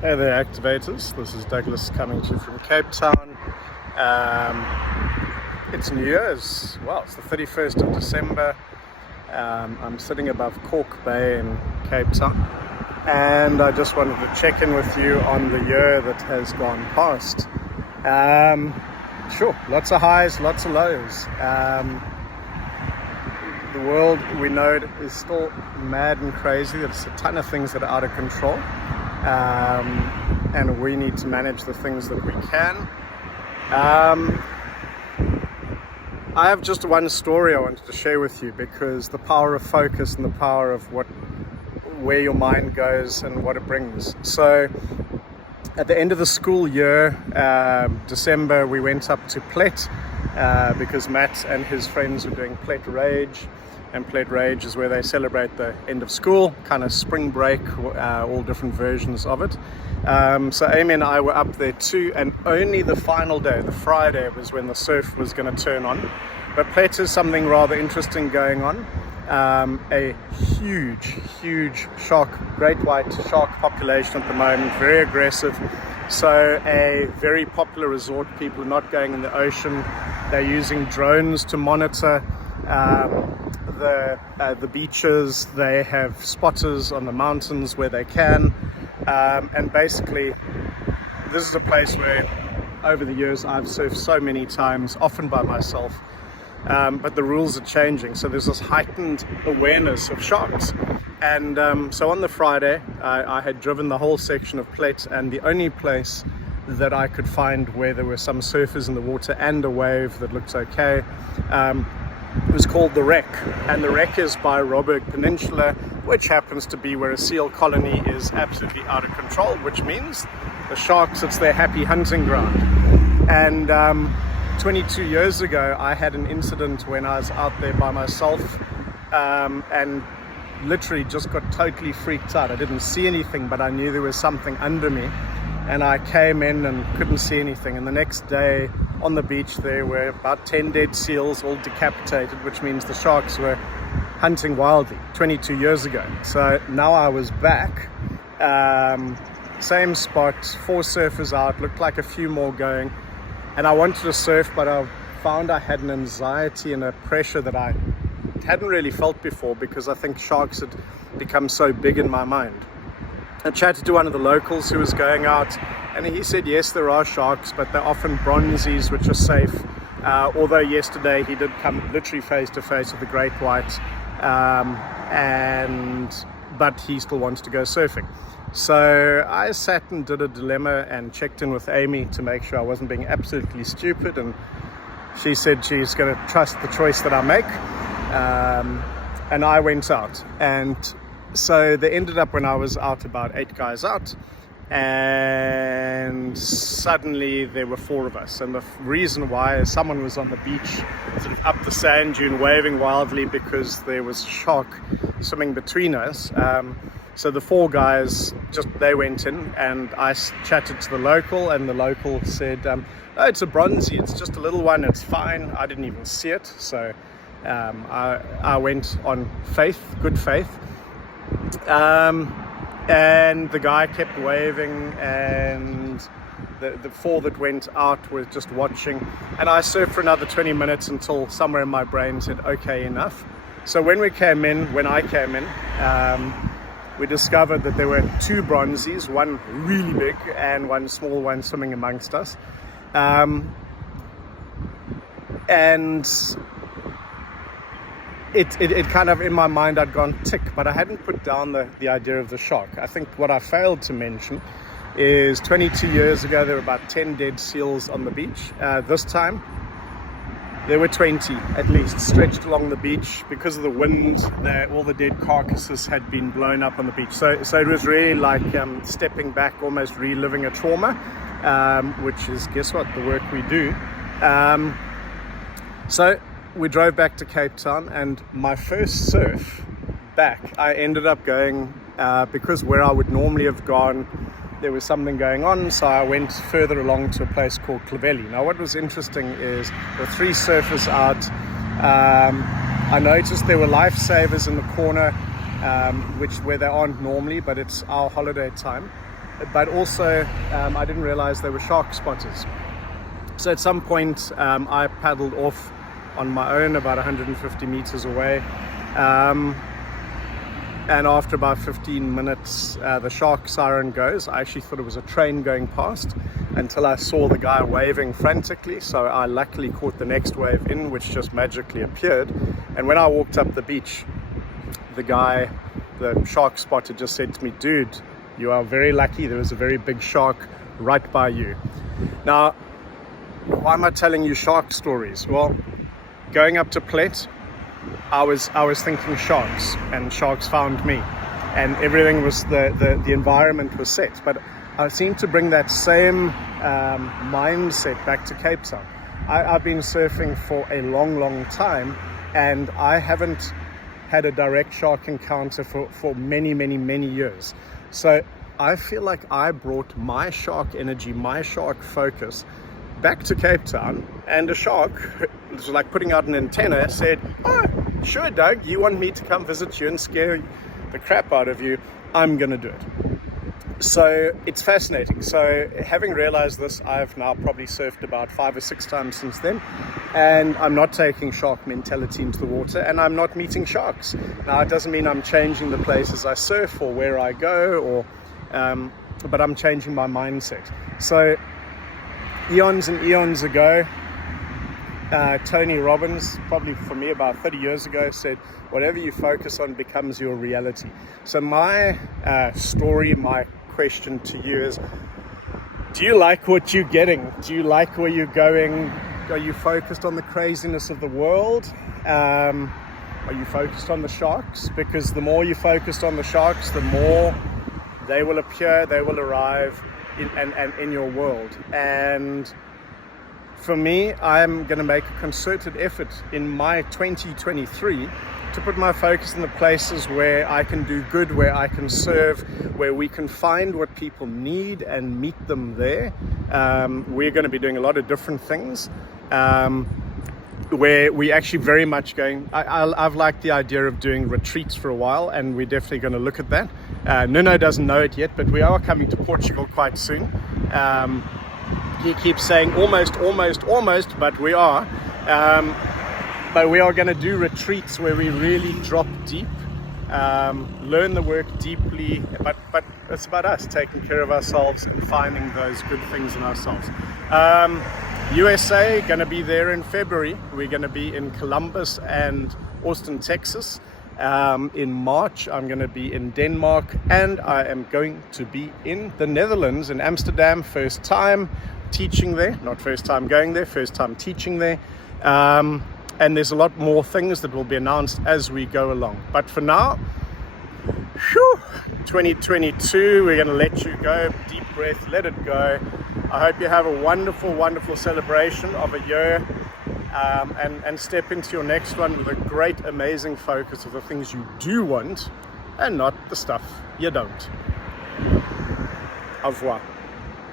Hey there, activators. This is Douglas coming to you from Cape Town. It's New Year's. Well, it's the 31st of December. I'm sitting above Cork Bay in Cape Town, and I just wanted to check in with you on the year that has gone past. Sure, lots of highs, lots of lows. The world, we know it is still mad and crazy. There's a ton of things that are out of control. And we need to manage the things that we can. I have just one story I wanted to share with you, because the power of focus and the power of where your mind goes and what it brings. So at the end of the school year, December, we went up to Plet because Matt and his friends were doing Plet Rage. And Plet Rage is where they celebrate the end of school, kind of spring break, all different versions of it. So Amy and I were up there too, and only the final day, the Friday, was when the surf was going to turn on. But Plet is something rather interesting going on. A huge shark, great white shark population at the moment, very aggressive. So a very popular resort. People are not going in the ocean. They're using drones to monitor the beaches. They have spotters on the mountains where they can, and basically this is a place where over the years I've surfed so many times, often by myself, but the rules are changing, so there's this heightened awareness of sharks. And so on the Friday I had driven the whole section of Plet, and the only place that I could find where there were some surfers in the water and a wave that looked okay, it was called The Wreck, and The Wreck is by Robberg Peninsula, which happens to be where a seal colony is absolutely out of control, which means the sharks, it's their happy hunting ground. And 22 years ago, I had an incident when I was out there by myself, and literally just got totally freaked out. I didn't see anything, but I knew there was something under me, and I came in and couldn't see anything. And the next day on the beach there were about 10 dead seals, all decapitated, which means the sharks were hunting wildly 22 years ago. So now I was back, same spot, 4 surfers out, looked like a few more going, and I wanted to surf, but I found I had an anxiety and a pressure that I hadn't really felt before, because I think sharks had become so big in my mind. I chatted to one of the locals who was going out, and he said yes, there are sharks, but they're often bronzies, which are safe. Although yesterday he did come literally face to face with a great white, but he still wants to go surfing. So I sat and did a dilemma and checked in with Amy to make sure I wasn't being absolutely stupid, and she said she's going to trust the choice that I make, and I went out. And so they ended up, when I was out, about 8 guys out, and suddenly there were 4 of us. And the reason why is someone was on the beach, sort of up the sand dune, waving wildly because there was a shark swimming between us. So the 4 guys, they went in, and I chatted to the local, and the local said, no, it's a bronzy, it's just a little one, it's fine. I didn't even see it. So I went on faith, good faith. And the guy kept waving, and the 4 that went out were just watching, and I surfed for another 20 minutes until somewhere in my brain said, okay, enough. So when I came in, we discovered that there were 2 bronzies, one really big and one small one swimming amongst us. And it kind of, in my mind, I'd gone tick, but I hadn't put down the idea of the shark. I think what I failed to mention is 22 years ago, there were about 10 dead seals on the beach. This time, there were 20 at least stretched along the beach. Because of the wind, all the dead carcasses had been blown up on the beach. So it was really like stepping back, almost reliving a trauma, which is, guess what, the work we do. So we drove back to Cape Town, and my first surf back, I ended up going, because where I would normally have gone, there was something going on, so I went further along to a place called Clovelly. Now what was interesting is there were 3 surfers out. I noticed there were lifesavers in the corner, where they aren't normally, but it's our holiday time. but also I didn't realize they were shark spotters. So at some point I paddled off on my own about 150 meters away, and after about 15 minutes the shark siren goes. I actually thought it was a train going past until I saw the guy waving frantically, so I luckily caught the next wave in, which just magically appeared. And when I walked up the beach, the shark spotter, just said to me, "Dude, you are very lucky, there was a very big shark right by you." Now, why am I telling you shark stories? Well, going up to Plet, I was thinking sharks, and sharks found me, and everything was the environment was set. But I seem to bring that same mindset back to Cape Town. I've been surfing for a long time, and I haven't had a direct shark encounter for many years. So I feel like I brought my shark energy, my shark focus back to Cape Town, and a shark, it was like putting out an antenna, said, "Oh, sure, Doug, you want me to come visit you and scare the crap out of you? I'm gonna do it." So it's fascinating. So having realized this, I've now probably surfed about 5 or 6 times since then, and I'm not taking shark mentality into the water, and I'm not meeting sharks. Now, it doesn't mean I'm changing the places I surf or where I go, or but I'm changing my mindset. So eons and eons ago, Tony Robbins, probably for me about 30 years ago, said, "Whatever you focus on becomes your reality." So my story, my question to you is, do you like what you're getting? Do you like where you're going? Are you focused on the craziness of the world? Are you focused on the sharks? Because the more you're focused on the sharks, the more they will appear, they will arrive in your world. And for me, I'm going to make a concerted effort in my 2023 to put my focus in the places where I can do good, where I can serve, where we can find what people need and meet them there. We're going to be doing a lot of different things, where we actually very much going, I've liked the idea of doing retreats for a while, and we're definitely going to look at that. Nuno doesn't know it yet, but we are coming to Portugal quite soon. He keeps saying almost, but we are. But we are going to do retreats where we really drop deep, learn the work deeply, but it's about us taking care of ourselves and finding those good things in ourselves. USA, going to be there in February. We're going to be in Columbus and Austin, Texas. In March, I'm going to be in Denmark, and I am going to be in the Netherlands, in Amsterdam, first time teaching there, not first time going there, first time teaching there. And there's a lot more things that will be announced as we go along. But for now, 2022, we're going to let you go. Deep breath, let it go. I hope you have a wonderful celebration of a year, and step into your next one with a great, amazing focus of the things you do want and not the stuff you don't. Au revoir.